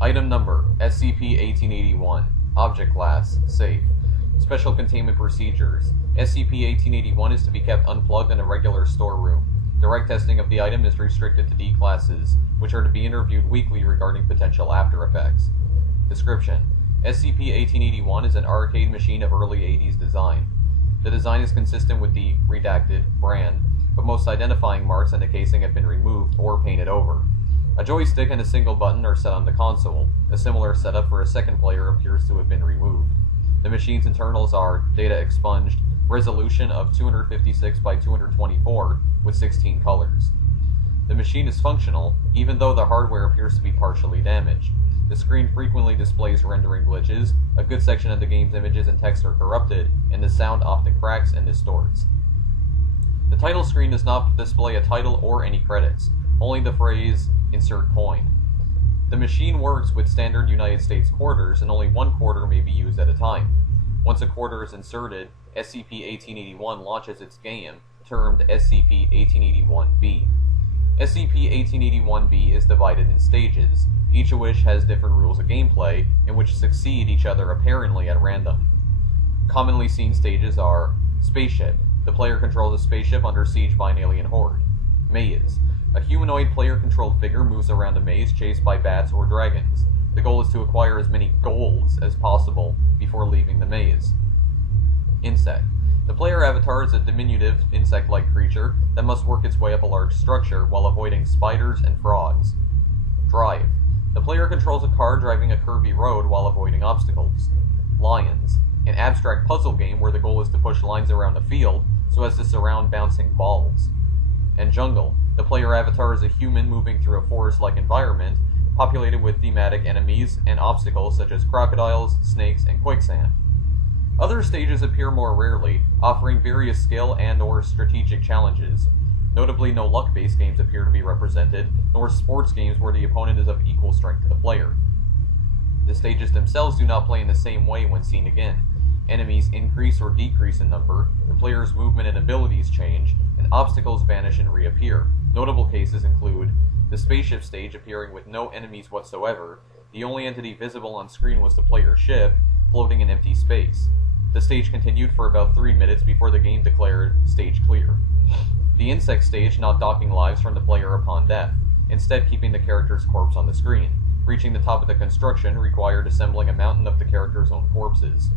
Item Number SCP-1881 Object Class Safe Special Containment Procedures SCP-1881 is to be kept unplugged in a regular storeroom. Direct testing of the item is restricted to D classes, which are to be interviewed weekly regarding potential after effects. Description: SCP-1881 is an arcade machine of early 80s design. The design is consistent with the redacted brand, but most identifying marks on the casing have been removed or painted over. A joystick and a single button are set on the console. A similar setup for a second player appears to have been removed. The machine's internals are data expunged, resolution of 256 by 224 with 16 colors. The machine is functional, even though the hardware appears to be partially damaged. The screen frequently displays rendering glitches, a good section of the game's images and text are corrupted, and the sound often cracks and distorts. The title screen does not display a title or any credits, only the phrase, "Insert coin." The machine works with standard United States quarters, and only one quarter may be used at a time. Once a quarter is inserted, SCP-1881 launches its game, termed SCP-1881-B. SCP-1881-B is divided in stages, each of which has different rules of gameplay, and which succeed each other apparently at random. Commonly seen stages are Spaceship. The player controls a spaceship under siege by an alien horde. Maze. A humanoid player-controlled figure moves around a maze chased by bats or dragons. The goal is to acquire as many golds as possible before leaving the maze. Insect. The player avatar is a diminutive, insect-like creature that must work its way up a large structure while avoiding spiders and frogs. Drive. The player controls a car driving a curvy road while avoiding obstacles. Lions. An abstract puzzle game where the goal is to push lines around a field so as to surround bouncing balls. And Jungle. The player avatar is a human moving through a forest-like environment, populated with thematic enemies and obstacles such as crocodiles, snakes, and quicksand. Other stages appear more rarely, offering various skill and/or strategic challenges. Notably, no luck-based games appear to be represented, nor sports games where the opponent is of equal strength to the player. The stages themselves do not play in the same way when seen again. Enemies increase or decrease in number, the player's movement and abilities change, and obstacles vanish and reappear. Notable cases include the spaceship stage appearing with no enemies whatsoever. The only entity visible on screen was the player's ship, floating in empty space. The stage continued for about 3 minutes before the game declared stage clear. The insect stage not docking lives from the player upon death, instead keeping the character's corpse on the screen. Reaching the top of the construction required assembling a mountain of the character's own corpses.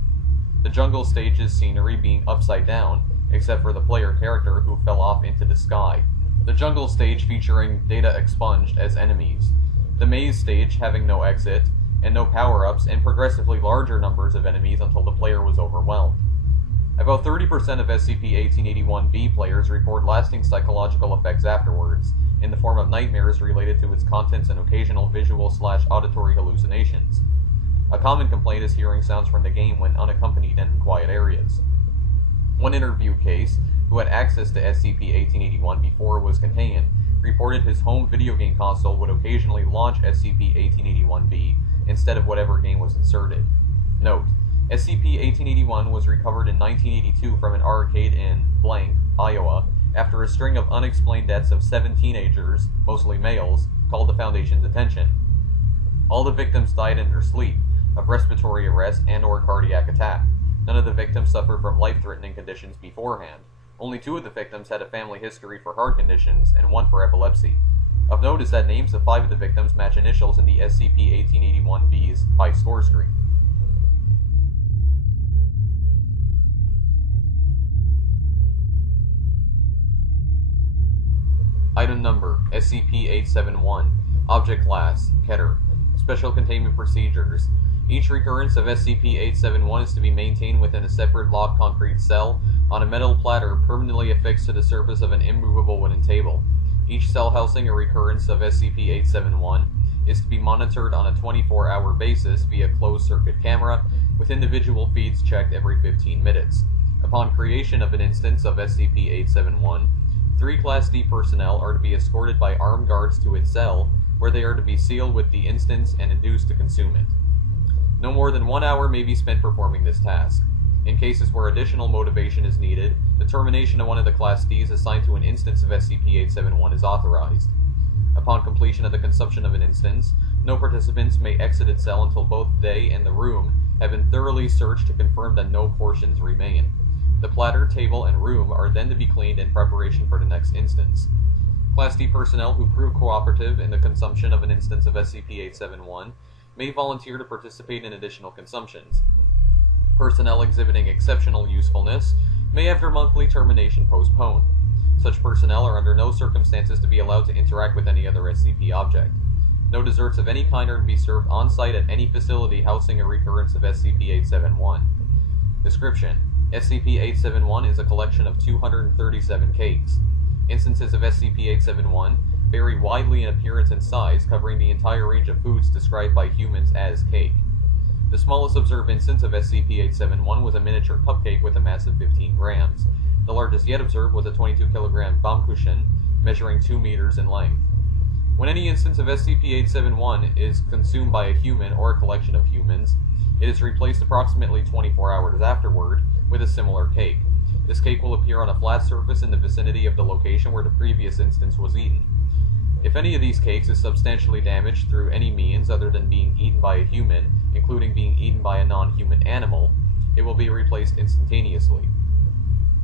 The jungle stage's scenery being upside down, except for the player character who fell off into the sky. The jungle stage featuring data expunged as enemies. The maze stage having no exit, and no power-ups, and progressively larger numbers of enemies until the player was overwhelmed. About 30% of SCP-1881-B players report lasting psychological effects afterwards, in the form of nightmares related to its contents and occasional visual/auditory hallucinations. A common complaint is hearing sounds from the game when unaccompanied and in quiet areas. One interview case, who had access to SCP-1881 before it was contained, reported his home video game console would occasionally launch SCP-1881-B instead of whatever game was inserted. Note: SCP-1881 was recovered in 1982 from an arcade in blank, Iowa, after a string of unexplained deaths of 7 teenagers, mostly males, called the Foundation's attention. All the victims died in their sleep, of respiratory arrest and/or cardiac attack. None of the victims suffered from life-threatening conditions beforehand. Only 2 of the victims had a family history for heart conditions, and 1 for epilepsy. Of note is that names of 5 of the victims match initials in the SCP-1881-B's high score screen. Item Number SCP-871 Object Class Keter Special Containment Procedures Each recurrence of SCP-871 is to be maintained within a separate locked concrete cell on a metal platter permanently affixed to the surface of an immovable wooden table. Each cell housing a recurrence of SCP-871 is to be monitored on a 24-hour basis via closed-circuit camera, with individual feeds checked every 15 minutes. Upon creation of an instance of SCP-871, 3 Class D personnel are to be escorted by armed guards to its cell, where they are to be sealed with the instance and induced to consume it. No more than 1 hour may be spent performing this task. In cases where additional motivation is needed, the termination of one of the Class Ds assigned to an instance of SCP-871 is authorized. Upon completion of the consumption of an instance, No participants may exit its cell until both they and the room have been thoroughly searched to confirm that no portions remain. The platter, table, and room are then to be cleaned in preparation for the next instance. Class D personnel who prove cooperative in the consumption of an instance of SCP-871 may volunteer to participate in additional consumptions. Personnel exhibiting exceptional usefulness may have their monthly termination postponed. Such personnel are under no circumstances to be allowed to interact with any other SCP object. No desserts of any kind are to be served on-site at any facility housing a recurrence of SCP-871. Description: SCP-871 is a collection of 237 cakes. Instances of SCP-871 vary widely in appearance and size, covering the entire range of foods described by humans as cake. The smallest observed instance of SCP-871 was a miniature cupcake with a mass of 15 grams. The largest yet observed was a 22-kilogram Baumkuchen, measuring 2 meters in length. When any instance of SCP-871 is consumed by a human or a collection of humans, it is replaced approximately 24 hours afterward with a similar cake. This cake will appear on a flat surface in the vicinity of the location where the previous instance was eaten. If any of these cakes is substantially damaged through any means other than being eaten by a human, including being eaten by a non-human animal, it will be replaced instantaneously.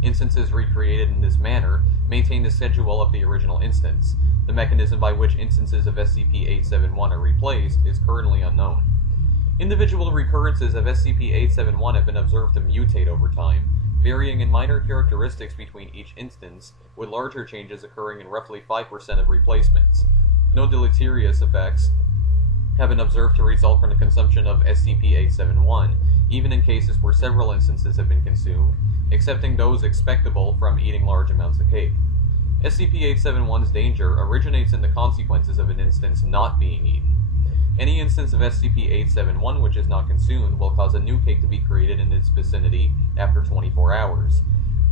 Instances recreated in this manner maintain the schedule of the original instance. The mechanism by which instances of SCP-871 are replaced is currently unknown. Individual recurrences of SCP-871 have been observed to mutate over time, varying in minor characteristics between each instance, with larger changes occurring in roughly 5% of replacements. No deleterious effects have been observed to result from the consumption of SCP-871, even in cases where several instances have been consumed, excepting those expectable from eating large amounts of cake. SCP-871's danger originates in the consequences of an instance not being eaten. Any instance of SCP-871 which is not consumed will cause a new cake to be created in its vicinity after 24 hours.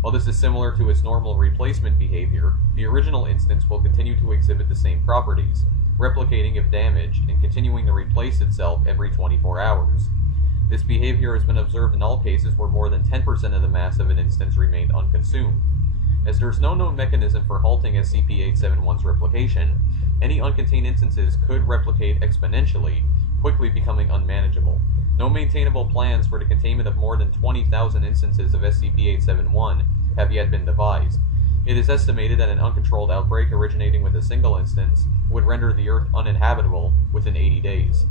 While this is similar to its normal replacement behavior, the original instance will continue to exhibit the same properties, replicating if damaged and continuing to replace itself every 24 hours. This behavior has been observed in all cases where more than 10% of the mass of an instance remained unconsumed. As there is no known mechanism for halting SCP-871's replication, any uncontained instances could replicate exponentially, quickly becoming unmanageable. No maintainable plans for the containment of more than 20,000 instances of SCP-871 have yet been devised. It is estimated that an uncontrolled outbreak originating with a single instance would render the Earth uninhabitable within 80 days.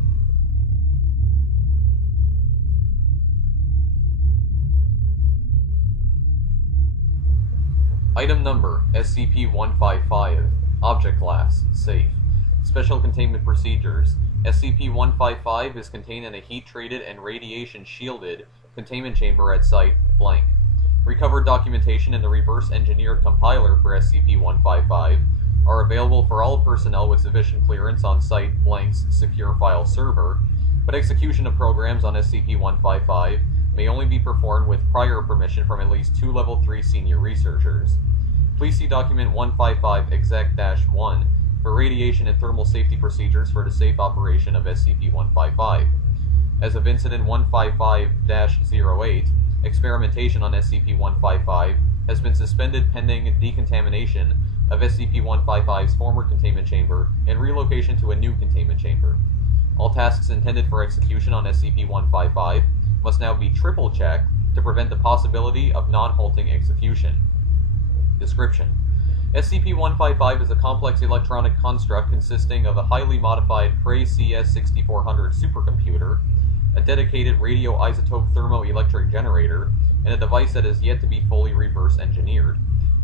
Item Number: SCP-155. Object Class: Safe. Special Containment Procedures: SCP-155 is contained in a heat-treated and radiation-shielded containment chamber at Site blank. Recovered documentation and the reverse-engineered compiler for SCP-155 are available for all personnel with sufficient clearance on Site blank's secure file server, but execution of programs on SCP-155 may only be performed with prior permission from at least 2 Level 3 senior researchers. Please see Document 155 Exec-1 for radiation and thermal safety procedures for the safe operation of SCP-155. As of Incident 155-08, experimentation on SCP-155 has been suspended pending decontamination of SCP-155's former containment chamber and relocation to a new containment chamber. All tasks intended for execution on SCP-155 must now be triple-checked to prevent the possibility of non-halting execution. Description: SCP-155 is a complex electronic construct consisting of a highly modified Cray CS6400 supercomputer, a dedicated radioisotope thermoelectric generator, and a device that is yet to be fully reverse-engineered.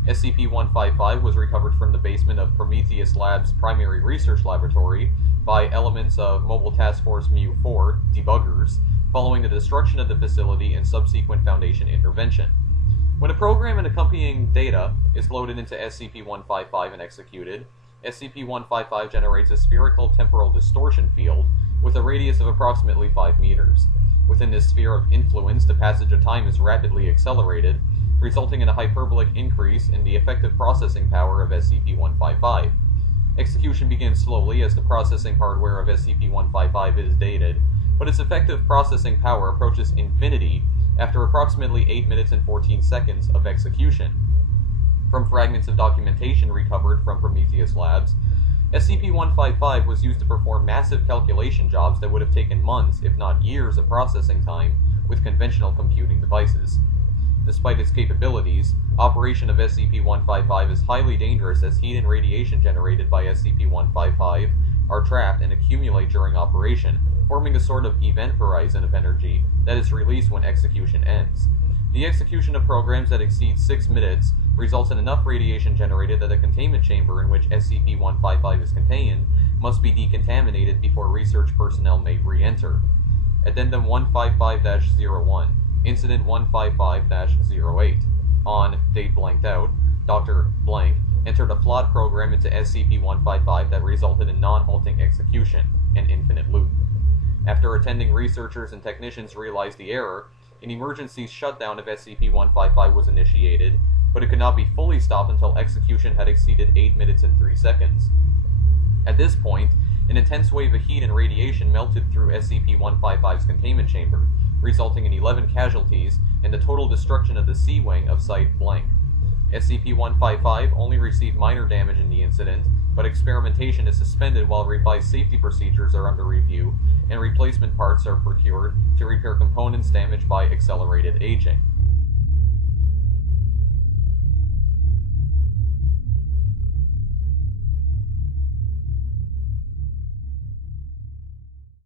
SCP-155 was recovered from the basement of Prometheus Labs' primary research laboratory by elements of Mobile Task Force MU-4 debuggers following the destruction of the facility and subsequent Foundation intervention. When a program and accompanying data is loaded into SCP-155 and executed, SCP-155 generates a spherical temporal distortion field with a radius of approximately 5 meters. Within this sphere of influence, the passage of time is rapidly accelerated, resulting in a hyperbolic increase in the effective processing power of SCP-155. Execution begins slowly as the processing hardware of SCP-155 is dated, but its effective processing power approaches infinity after approximately 8 minutes and 14 seconds of execution. From fragments of documentation recovered from Prometheus Labs, SCP-155 was used to perform massive calculation jobs that would have taken months, if not years, of processing time with conventional computing devices. Despite its capabilities, operation of SCP-155 is highly dangerous as heat and radiation generated by SCP-155 are trapped and accumulate during operation, forming a sort of event horizon of energy that is released when execution ends. The execution of programs that exceed 6 minutes results in enough radiation generated that the containment chamber in which SCP-155 is contained must be decontaminated before research personnel may re-enter. Addendum 155-01, Incident 155-08. On date blanked out, Dr. Blank entered a flawed program into SCP-155 that resulted in non-halting execution, an infinite loop. After attending researchers and technicians realized the error, an emergency shutdown of SCP-155 was initiated, but it could not be fully stopped until execution had exceeded 8 minutes and 3 seconds. At this point, an intense wave of heat and radiation melted through SCP-155's containment chamber, resulting in 11 casualties and the total destruction of the C-wing of Site Blank. SCP-155 only received minor damage in the incident, but experimentation is suspended while revised safety procedures are under review, and replacement parts are procured to repair components damaged by accelerated aging.